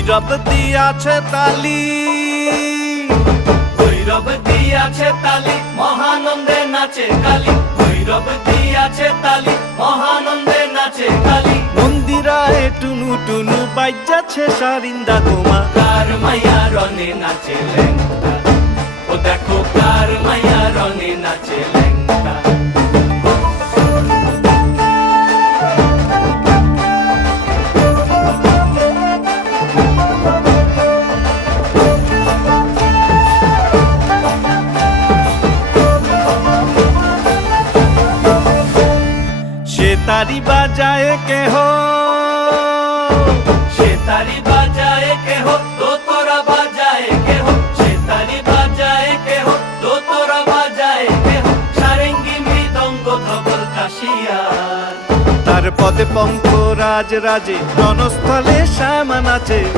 ভৈরব দিয়াছে তালি। ভৈরব দিয়াছে তালি মহানন্দে নাচে কালী ভৈরব দিয়াছে তালি মহানন্দে নাচে কালী মন্দিরায় টুনু টুনু বাইজাছে সারিন্দা গোমা কার মাইয়া রনে নাচে ও দেখো কার মাইয়া রনে নাচে সে তারি বাজায় কেহ। সে তারি বাজায় কেহ দোতরা বাজায় কেহ। সে তারি বাজায় কেহ দোতরা বাজায় কেহ। সারেঙ্গি মৃদঙ্গ ধবল তার পদে পঙ্ক রাজ রাজে রণস্থলে শ্যামা নাচে।